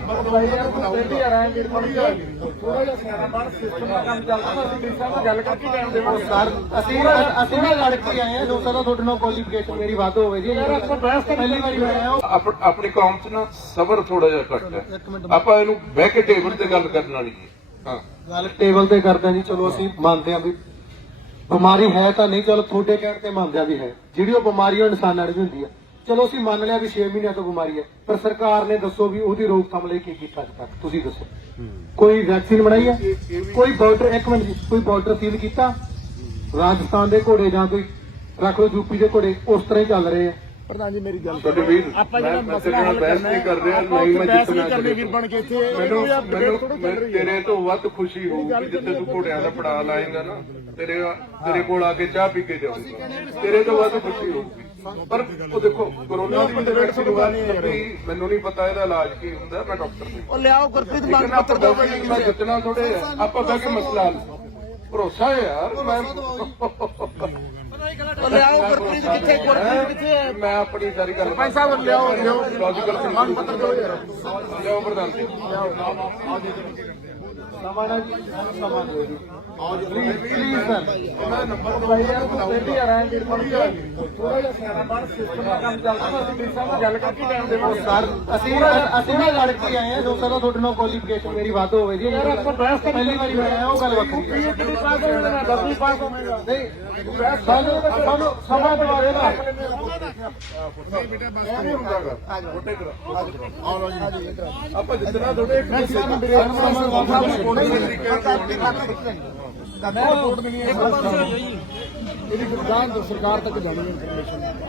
Number ਬੁਲਾਈ ਯਾਰ ਤੂੰ ਪਹਿਲੀ ਬਣ ਕੇ ਥੋੜਾ ਜਿਹਾ ਸਿਆਣਾ ਬਣ ਸਿਸਟਮ ਦਾ ਕੰਮ ਚੱਲਦਾ ਅਸੀਂ ਸਾਹਿਬ ਨਾਲ ਗੱਲ ਕਰਕੇ ਟਾਈਮ ਦੇਵਾਂਗੇ ਸਰ ਅਸੀਂ ਅਸੀਂ ਵੀ ਲੜ ਕੇ ਆਏ ਆ ਜੋ ਸਾਡਾ ਤੁਹਾਡੇ ਨਾਲ ਕੁਆਲੀਫਿਕੇਸ਼ਨ ਮੇਰੀ ਵੱਧ ਹੋਵੇ ਜੀ ਯਾਰ ਆਪਾਂ ਬਹਿਸ ਪਹਿਲੀ ਵਾਰੀ ਮੈਂ ਆਇਆ ਆਪਣੀ ਕੌਮ 'ਚ ਨਾ ਸਬਰ ਥੋੜਾ ਜਿਹਾ ਘੱਟ ਹੈ। ਆਪਾਂ ਇਹਨੂੰ ਬਹਿ ਕੇ ਟੇਬਲ ਤੇ ਗੱਲ ਕਰਨ ਵਾਲੀ ਹੈ। ਹਾਂ। ਗੱਲ ਟੇਬਲ ਤੇ ਕਰਦੇ ਆ ਜੀ, ਚਲੋ ਅਸੀਂ ਮੰਨਦੇ ਆ ਵੀ ਬਿਮਾਰੀ ਹੈ ਤਾਂ ਨਹੀਂ, ਚਲੋ ਤੁਹਾਡੇ ਕਹਿਣ ਤੇ ਮੰਨਦੇ ਆ ਵੀ ਹੈ। ਜਿਹੜੀ ਉਹ ਬਿਮਾਰੀ ਉਹ ਇਨਸਾਨਾਂ ਨੂੰ ਵੀ ਹੁੰਦੀ ਆ ਚਲੋ ਅਸੀਂ ਮੰਨ ਲਿਆ ਵੀ 6 ਮਹੀਨਿਆਂ ਤੋਂ ਬਿਮਾਰੀ ਹੈ ਪਰ ਸਰਕਾਰ ਨੇ ਦੱਸੋ ਵੀ ਉਹਦੀ ਰੋਕਥਾਮ ਲਈ ਕੀ ਕੀਤਾ ਅੱਜ ਤੱਕ? ਤੁਸੀਂ ਦੱਸੋ। ਕੋਈ ਵੈਕਸੀਨ ਬਣਾਈ ਹੈ? ਕੋਈ ਬਾਰਡਰ ਇੱਕ ਮਿੰਟ ਜੀ ਕੋਈ ਬਾਰਡਰ ਸੀਲ ਕੀਤਾ? ਰਾਜਸਥਾਨ ਦੇ ਘੋੜੇ ਜਾਂ ਕੋਈ ਰੱਖ ਲਓ ਯੂਪੀ ਦੇ ਘੋੜੇ ਉਸ ਤਰ੍ਹਾਂ ਹੀ ਚੱਲ ਰਹੇ ਆ ਪ੍ਰਧਾਨ ਜੀ ਮੇਰੀ ਗੱਲ ਵੀਰ ਆਪਾਂ ਜਿਹੜਾ ਮਸਲਾ ਹੱਲ ਬਹਿਸ ਕਰਨਾ ਨਹੀਂ ਕਰ ਰਿਹਾ ਆਪਾਂ ਨਹੀਂ ਮੈਂ ਜਿੱਤਣਾ ਨਹੀਂ ਕਰਨੀ ਵੀਰ ਬਣ ਕੇ ਇੱਥੇ ਮੈਨੂੰ। ਤੇਰੇ ਤੋਂ ਵੱਧ ਖੁਸ਼ੀ ਹੋਊਗੀ ਜਿੱਥੇ ਤੂੰ ਘੋੜਿਆਂ ਦਾ ਪੜਾ ਲਾਏਗਾ ਨਾ। ਤੇਰੇ ਤੇਰੇ ਕੋਲ ਆ ਕੇ ਚਾਹ ਪੀ ਕੇ ਜਾਊਗਾ। ਤੇਰੇ ਤੋਂ ਵੱਧ ਖੁਸ਼ੀ ਹੋਊਗੀ। ਪਰ ਉਹ ਦੇਖੋ ਕਰੋਨਾ ਦੀ debate ਵੈਕਸੀਨ ਲੱਭੀ, ਮੈਨੂੰ ਨਹੀਂ ਪਤਾ ਇਹਦਾ ਇਲਾਜ ਕੀ ਹੁੰਦਾ ਮੈਂ ਡਾਕਟਰ ਨਹੀਂ ਉਹ ਲਿਆਓ ਗੁਰਪ੍ਰੀਤ ਮੰਗ ਪੱਤਰ ਦੋ ਮੈਂ ਜਿੱਤਣਾ ਥੋੜੇ ਆ ਆਪਾਂ ਬਹਿ ਕੇ ਮਸਲਾ ਹੱਲ ਭਰੋਸਾ ਯਾਰ ਮੈਂ ਲਿਆਓ ਗੁਰਪ੍ਰੀਤ ਕਿੱਥੇ ਗੁਰਪ੍ਰੀਤ ਕਿੱਥੇ ਹੈ? ਮੈਂ ਆਪਣੀ ਸਾਰੀ ਗੱਲ ਸਰਪੰਚ ਸਾਹਿਬ ਲਿਆਓ ਲਿਆਓ। ਲੌਜੀਕਲ ਮੰਗ ਪੱਤਰ ਦਿਓ ਯਾਰ। ਲਿਆਓ ਪ੍ਰਧਾਨ ਜੀ। ਸਮਾਂ ਜੀ ਸਮਾਂ ਦਿਓ ਜੀ। ਪਲੀਜ਼ ਸਰ ਮੈਂ ਨੰਬਰ ਬੁਲਾਈ ਯਾਰ ਪਹਿਲੀ ਆ ਰਹਾ ਵੀਰ ਬਣ ਕੇ ਥੋੜਾ ਜਿਹਾ ਸਿਆਣਾ ਬਣ ਸਿਸਟਮ ਦਾ ਕੰਮ ਚੱਲਦਾ ਅਸੀਂ ਵੀਰ ਸਾਹਿਬ ਗੱਲ ਕਰਕੇ ਟਾਈਮ ਦੇਵਾਂਗੇ ਸਰ ਅਸੀਂ ਅਸੀਂ ਵੀ ਲੜ ਕੇ ਆਏ ਆ ਜੋ ਸਾਡਾ ਤੁਹਾਡੇ ਨਾਲ ਕੁਆਲੀਫਿਕੇਸ਼ਨ ਮੇਰੀ ਵੱਧ ਹੋਵੇ ਜੀ। ਯਾਰ ਆਪਾਂ ਬਹਿਸ ਤਾਂ ਪਹਿਲੀ ਵਾਰੀ ਮੈਂ ਆਇਆ ਉਹ ਗੱਲ ਵੱਖਰੀ ਹੈ। ਪੀਐਚਡੀ ਪਾਸ ਮੈਂ ਦਸਵੀਂ ਪਾਸ ਹੋਵੇਗਾ ਨਹੀਂ ਸਾਨੂੰ ਸਾਨੂੰ ਸਮਾਂ ਦਵਾਰੇ ਦਾ ਇਹ ਨਹੀਂ ਹੁੰਦਾਗਾ ਛੋਟੇ ਆਪਾਂ ਜਿੱਤਣਾ ਥੋੜੇ ਇੱਕ ਮੈਂ ਦੂਜੇ ਸਿਰਫ ਨੂੰ ਮੇਰੇ ਸਾਹਿਬ ਨੂੰ ਕੋਲ ਮੈਂ ਵੋਟ ਦੇਣੀ ਹੈ ਇਹਦੀ ਗੁਰਦਾਨ ਸਰਕਾਰ ਤੱਕ ਜਾਣੀ ਹੈ ਇਨਫੋਰਮੇਸ਼ਨ